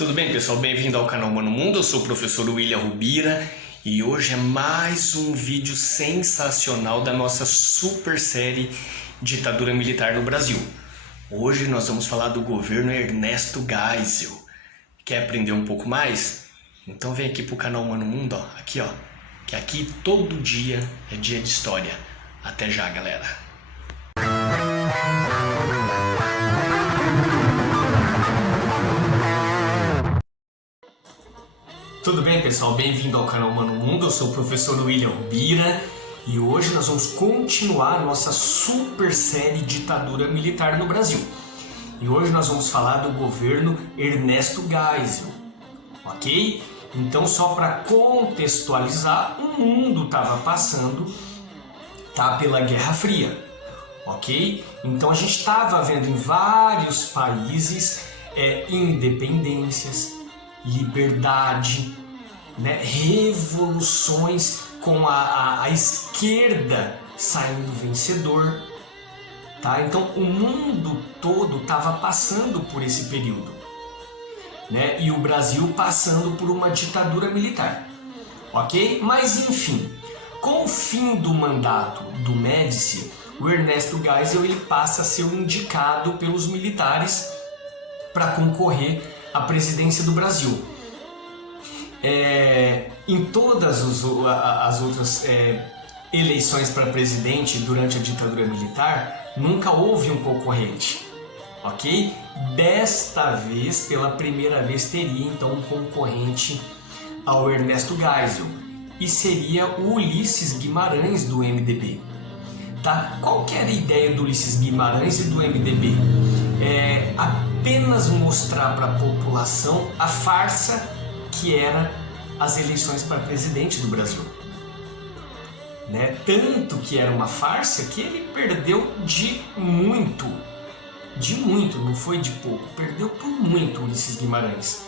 Tudo bem, pessoal? Bem-vindo ao canal Mano Mundo. Eu sou o professor William Rubira e hoje é mais um vídeo sensacional da nossa super série Ditadura Militar no Brasil. Hoje nós vamos falar do governo Ernesto Geisel. Quer aprender um pouco mais? Então vem aqui pro canal Mano Mundo, ó. Aqui, ó. Que aqui todo dia é dia de história. Até já, galera. Tudo bem, pessoal? Bem-vindo ao canal Mano Mundo. Eu sou o professor William Rubira e hoje nós vamos continuar a nossa super série Ditadura Militar no Brasil. E hoje nós vamos falar do governo Ernesto Geisel, ok? Então, só para contextualizar, o mundo estava passando pela Guerra Fria, ok? Então a gente estava vendo em vários países independências, liberdade, né? Revoluções com a esquerda saindo vencedor, tá? Então o mundo todo estava passando por esse período, né? E o Brasil passando por uma ditadura militar, ok? Mas enfim, com o fim do mandato do Médici, o Ernesto Geisel ele passa a ser indicado pelos militares para concorrer à presidência do Brasil. Em todas as outras eleições para presidente durante a ditadura militar, nunca houve um concorrente, ok? Desta vez, pela primeira vez, teria então um concorrente ao Ernesto Geisel, e seria o Ulisses Guimarães do MDB. Tá? Qual que era a ideia do Ulisses Guimarães e do MDB? Apenas mostrar para a população a farsa que era as eleições para presidente do Brasil, né? Tanto que era uma farsa que ele perdeu de muito, não foi de pouco, perdeu por muito Ulisses Guimarães.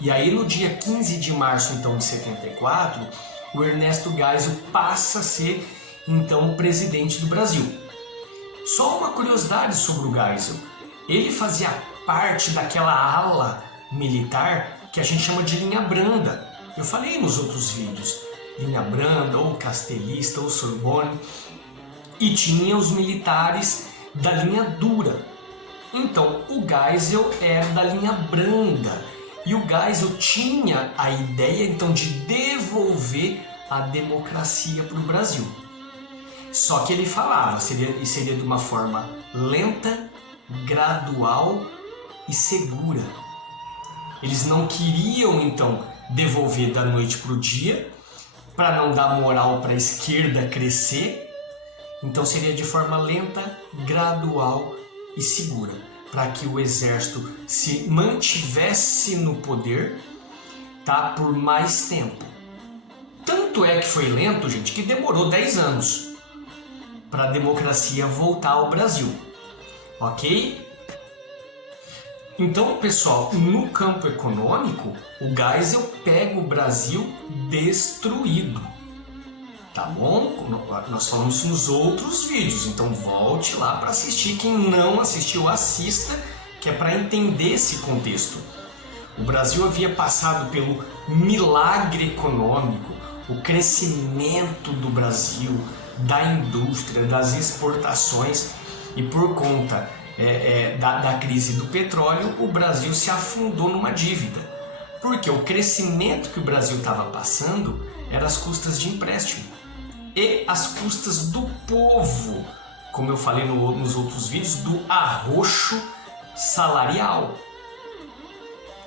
E aí no dia 15 de março então de 74, o Ernesto Geisel passa a ser então o presidente do Brasil. Só uma curiosidade sobre o Geisel: ele fazia parte daquela ala militar que a gente chama de linha branda. Eu falei nos outros vídeos, linha branda, ou castelista, ou Sorbonne, e tinha os militares da linha dura. Então o Geisel era da linha branda, e o Geisel tinha a ideia então de devolver a democracia para o Brasil. Só que ele falava, seria de uma forma lenta, gradual e segura. Eles não queriam então devolver da noite para o dia, para não dar moral para a esquerda crescer. Então seria de forma lenta, gradual e segura, para que o exército se mantivesse no poder, tá, por mais tempo. Tanto é que foi lento, gente, que demorou 10 anos para a democracia voltar ao Brasil, ok? Então, pessoal, no campo econômico, o Geisel pega o Brasil destruído, tá bom? Nós falamos isso nos outros vídeos, então volte lá para assistir. Quem não assistiu, assista, que é para entender esse contexto. O Brasil havia passado pelo milagre econômico, o crescimento do Brasil, da indústria, das exportações, e por conta da crise do petróleo, o Brasil se afundou numa dívida, porque o crescimento que o Brasil estava passando era às custas de empréstimo e às custas do povo, como eu falei nos outros vídeos, do arroxo salarial.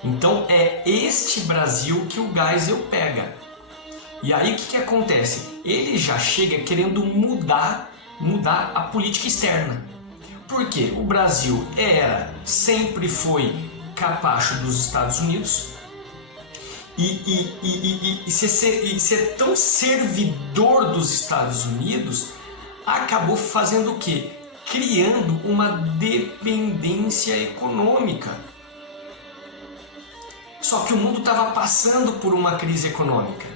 Então é este Brasil que o Geisel pega. E aí o que acontece? Ele já chega querendo mudar a política externa. Porque o Brasil sempre foi capacho dos Estados Unidos e ser tão servidor dos Estados Unidos acabou fazendo o quê? Criando uma dependência econômica. Só que o mundo estava passando por uma crise econômica.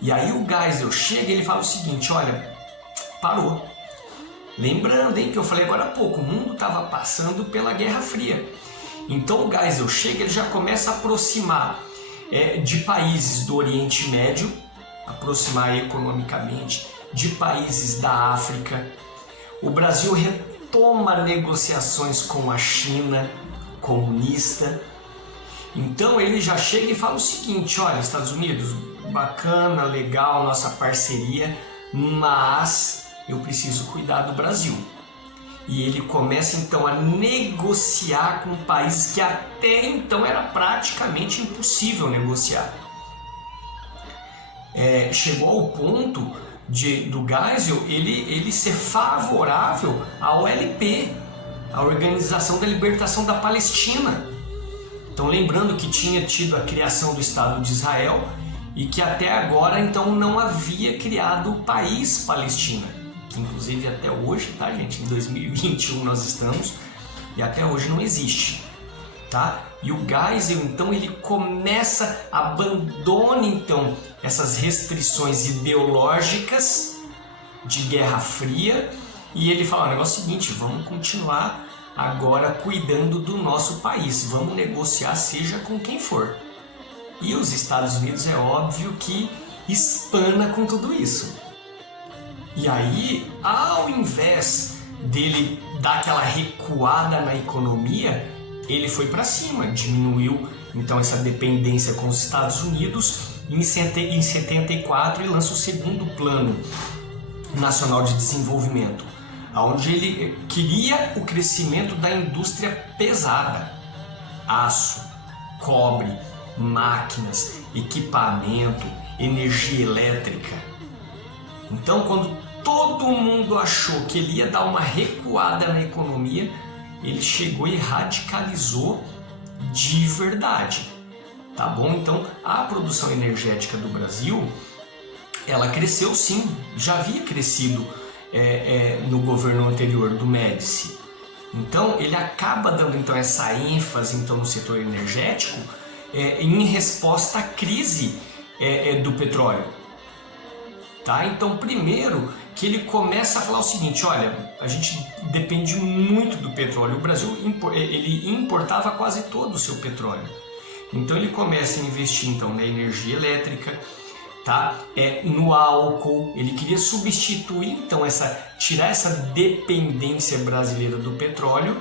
E aí o Geisel chega e ele fala o seguinte: olha, parou. Lembrando, que eu falei agora há pouco, o mundo estava passando pela Guerra Fria. Então o Geisel chega, ele já começa a aproximar de países do Oriente Médio, aproximar economicamente, de países da África. O Brasil retoma negociações com a China comunista. Então ele já chega e fala o seguinte: olha, Estados Unidos, bacana, legal, nossa parceria, mas eu preciso cuidar do Brasil. E ele começa então a negociar com países que até então era praticamente impossível negociar. Chegou ao ponto do Geisel ele ser favorável à OLP, a Organização da Libertação da Palestina. Então, lembrando que tinha tido a criação do Estado de Israel e que até agora então não havia criado o país Palestina, que inclusive até hoje, tá, gente, em 2021 nós estamos, e até hoje não existe, tá? E o Geisel então ele começa, abandona então essas restrições ideológicas de Guerra Fria e ele fala: o negócio é o seguinte, vamos continuar agora cuidando do nosso país, vamos negociar seja com quem for. E os Estados Unidos é óbvio que espana com tudo isso. E aí, ao invés dele dar aquela recuada na economia, ele foi para cima, diminuiu então essa dependência com os Estados Unidos. Em 74 ele lança o segundo Plano Nacional de Desenvolvimento, onde ele queria o crescimento da indústria pesada, aço, cobre, máquinas, equipamento, energia elétrica. Então, quando todo mundo achou que ele ia dar uma recuada na economia, ele chegou e radicalizou de verdade, tá bom? Então, a produção energética do Brasil, ela cresceu sim, já havia crescido no governo anterior do Médici. Então, ele acaba dando então essa ênfase então no setor energético em resposta à crise do petróleo. Tá? Então, primeiro que ele começa a falar o seguinte: olha, a gente depende muito do petróleo. O Brasil ele importava quase todo o seu petróleo. Então ele começa a investir então na energia elétrica, tá? No álcool. Ele queria substituir então tirar essa dependência brasileira do petróleo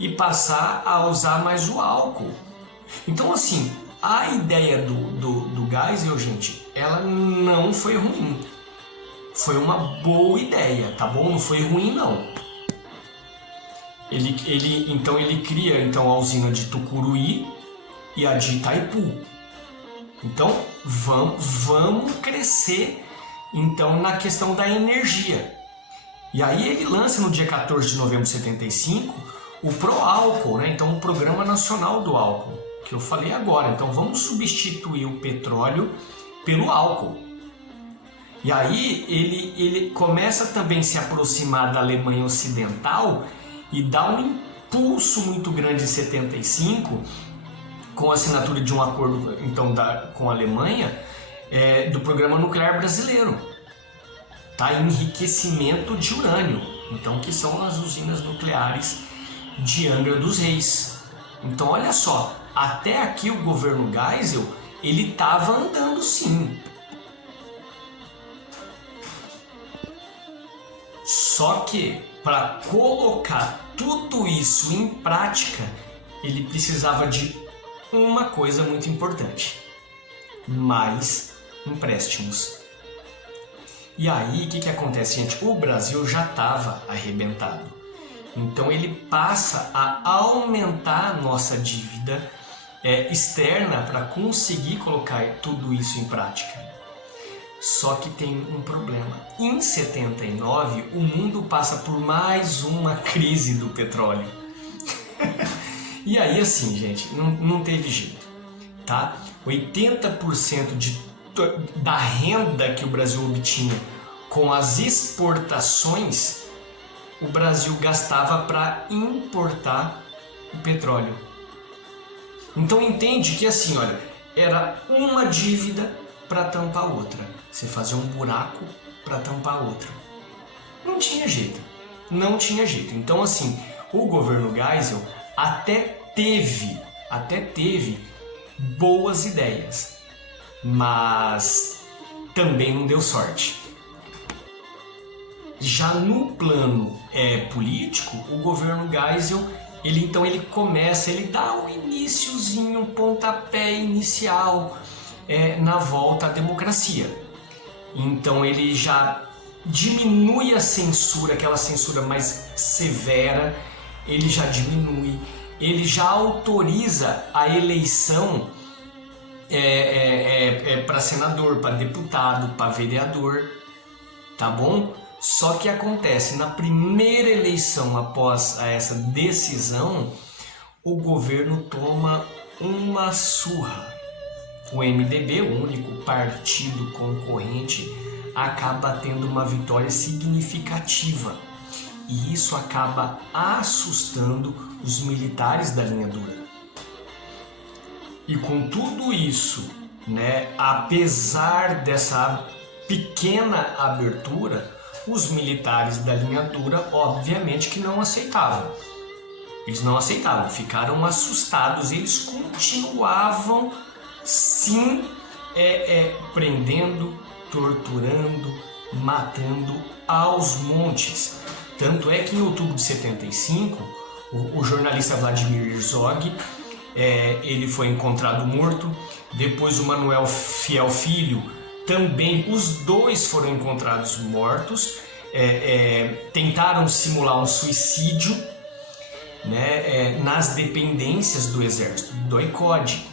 e passar a usar mais o álcool. Então, assim, a ideia do Geisel, gente, ela não foi ruim. Foi uma boa ideia, tá bom? Não foi ruim, não. Ele cria então a usina de Tucuruí e a de Itaipu. Então, vamos crescer então na questão da energia. E aí ele lança no dia 14 de novembro de 75 o Proálcool, né? Então o Programa Nacional do Álcool, que eu falei agora. Então vamos substituir o petróleo pelo álcool. E aí ele começa também a se aproximar da Alemanha Ocidental e dá um impulso muito grande em 75, com a assinatura de um acordo então, com a Alemanha, do Programa Nuclear Brasileiro, tá? Enriquecimento de urânio, então, que são as usinas nucleares de Angra dos Reis. Então, olha só, até aqui o governo Geisel ele estava andando sim. Só que para colocar tudo isso em prática, ele precisava de uma coisa muito importante: mais empréstimos. E aí, o que acontece, gente? O Brasil já estava arrebentado. Então ele passa a aumentar a nossa dívida externa para conseguir colocar tudo isso em prática. Só que tem um problema. Em 79, o mundo passa por mais uma crise do petróleo. E aí, assim, gente, não teve jeito, tá? 80% da renda que o Brasil obtinha com as exportações, o Brasil gastava para importar o petróleo. Então entende que assim, olha, era uma dívida para tampar outra. Você fazia um buraco para tampar outra. Não tinha jeito. Então assim, o governo Geisel até até teve boas ideias, mas também não deu sorte. Já no plano político, o governo Geisel, ele começa, ele dá um iniciozinho, um pontapé inicial na volta à democracia. Então ele já diminui a censura, aquela censura mais severa, ele já diminui, ele já autoriza a eleição para senador, para deputado, para vereador, tá bom? Só que acontece, na primeira eleição após essa decisão, o governo toma uma surra. O MDB, o único partido concorrente, acaba tendo uma vitória significativa. E isso acaba assustando os militares da linha dura. E com tudo isso, né, apesar dessa pequena abertura, os militares da linha dura, obviamente que não aceitavam. Eles não aceitavam, ficaram assustados, eles continuavam sim prendendo, torturando, matando aos montes. Tanto é que em outubro de 75, o jornalista Vladimir Herzog, ele foi encontrado morto. Depois o Manuel Fiel Filho, também os dois foram encontrados mortos. Tentaram simular um suicídio, né, nas dependências do exército, do ICOD,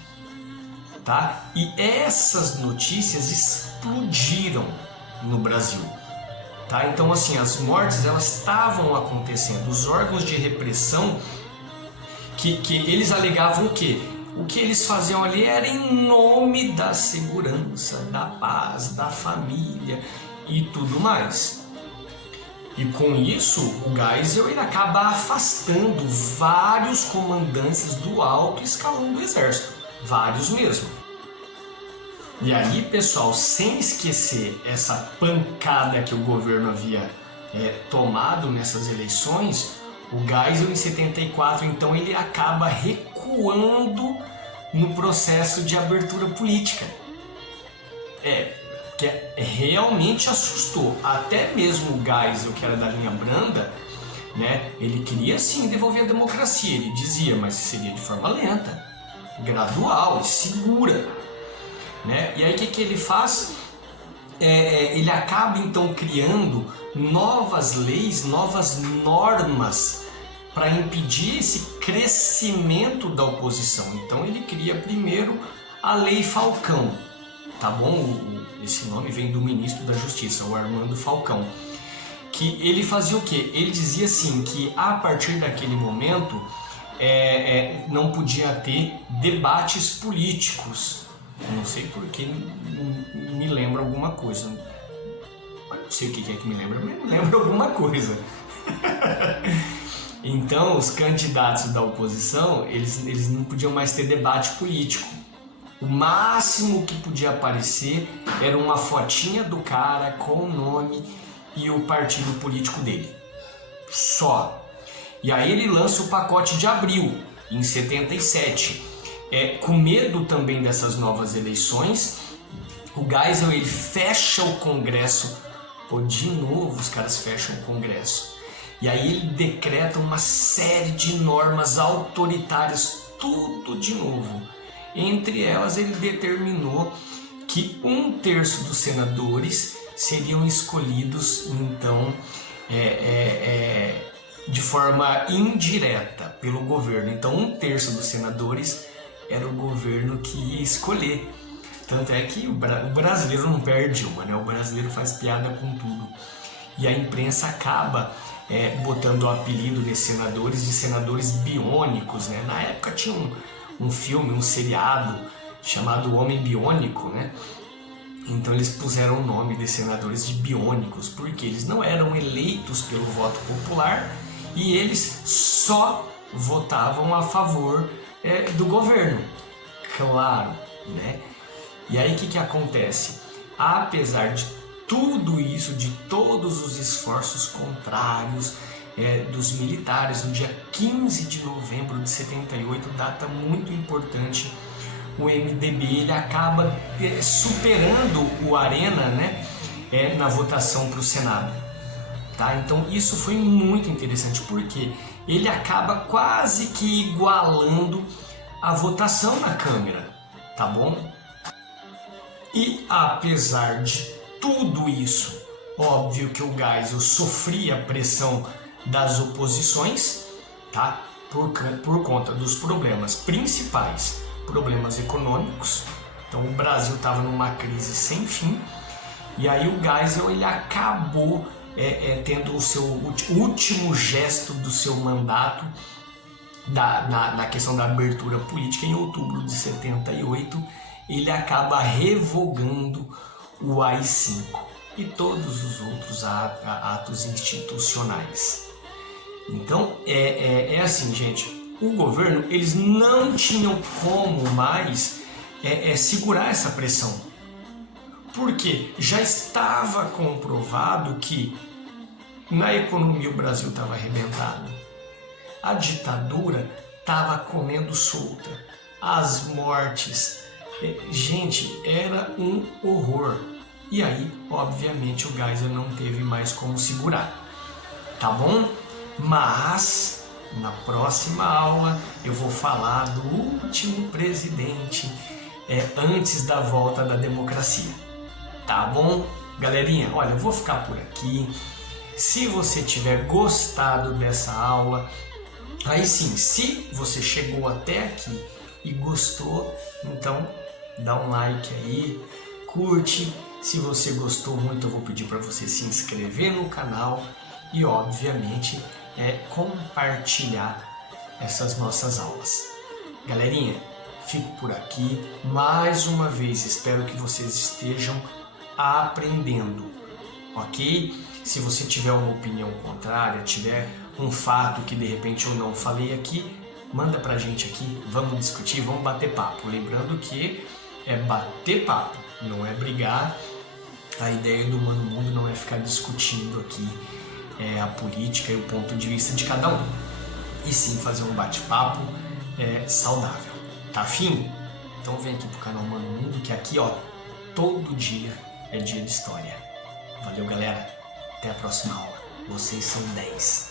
tá? E essas notícias explodiram no Brasil, tá? Então assim, as mortes elas estavam acontecendo. Os órgãos de repressão que eles alegavam o quê? O que eles faziam ali era em nome da segurança, da paz, da família e tudo mais. E com isso, o Geisel ele acaba afastando vários comandantes do alto escalão do exército. Vários mesmo. E aí, pessoal, sem esquecer essa pancada que o governo havia tomado nessas eleições, o Geisel em 74, então, ele acaba recuando no processo de abertura política. Que realmente assustou. Até mesmo o Geisel, que era da linha branda, né, ele queria sim devolver a democracia. Ele dizia, mas seria de forma lenta, gradual e segura. Né? E aí o que ele faz? Ele acaba então criando novas leis, novas normas para impedir esse crescimento da oposição. Então ele cria primeiro a Lei Falcão, tá bom? Esse nome vem do ministro da Justiça, o Armando Falcão, que ele fazia o quê? Ele dizia assim que a partir daquele momento não podia ter debates políticos. Não sei porque me lembra alguma coisa. Não sei o que é que me lembra alguma coisa. Então, os candidatos da oposição, eles não podiam mais ter debate político. O máximo que podia aparecer era uma fotinha do cara com o nome e o partido político dele. Só. E aí ele lança o pacote de abril, em 77. Com medo também dessas novas eleições, o Geisel ele fecha o Congresso. De novo os caras fecham o Congresso. E aí ele decreta uma série de normas autoritárias, tudo de novo. Entre elas ele determinou que 1/3 dos senadores seriam escolhidos então de forma indireta pelo governo. Então 1/3 dos senadores era o governo que ia escolher. Tanto é que o brasileiro não perde uma, né? O brasileiro faz piada com tudo. E a imprensa acaba botando o apelido desses senadores de senadores biônicos, né? Na época tinha um filme, um seriado chamado Homem Biônico, né? Então eles puseram o nome de senadores de biônicos, porque eles não eram eleitos pelo voto popular e eles só votavam a favor do governo, claro, né? E aí o que acontece? Apesar de tudo isso, de todos os esforços contrários, dos militares, no dia 15 de novembro de 78, data muito importante. O MDB ele acaba superando o Arena, né, na votação para o Senado. Tá? Então isso foi muito interessante, porque ele acaba quase que igualando a votação na Câmara, tá bom? E apesar de tudo isso, óbvio que o Geisel sofria a pressão das oposições, tá? Por conta dos problemas principais, problemas econômicos. Então o Brasil estava numa crise sem fim, e aí o Geisel ele acabou tendo o seu último gesto do seu mandato na questão da abertura política em outubro de 78. Ele acaba revogando o AI-5 e todos os outros atos institucionais. Então é assim, gente, o governo eles não tinham como mais segurar essa pressão, porque já estava comprovado que na economia o Brasil estava arrebentado, a ditadura estava comendo solta, as mortes, gente, era um horror. E aí, obviamente, o Geisel não teve mais como segurar, tá bom? Mas na próxima aula eu vou falar do último presidente antes da volta da democracia, tá bom? Galerinha, olha, eu vou ficar por aqui. Se você tiver gostado dessa aula, aí sim, se você chegou até aqui e gostou, então dá um like aí, curte. Se você gostou muito, eu vou pedir para você se inscrever no canal e, obviamente, compartilhar essas nossas aulas. Galerinha, fico por aqui. Mais uma vez, espero que vocês estejam aprendendo, ok? Se você tiver uma opinião contrária, tiver um fato que de repente eu não falei aqui, manda pra gente aqui, vamos discutir, vamos bater papo. Lembrando que é bater papo, não é brigar. A ideia do Mano Mundo não é ficar discutindo aqui a política e o ponto de vista de cada um, e sim fazer um bate-papo saudável. Tá afim? Então vem aqui pro canal Mano Mundo, que aqui, ó, todo dia é dia de história. Valeu, galera. Até a próxima aula. Vocês são 10.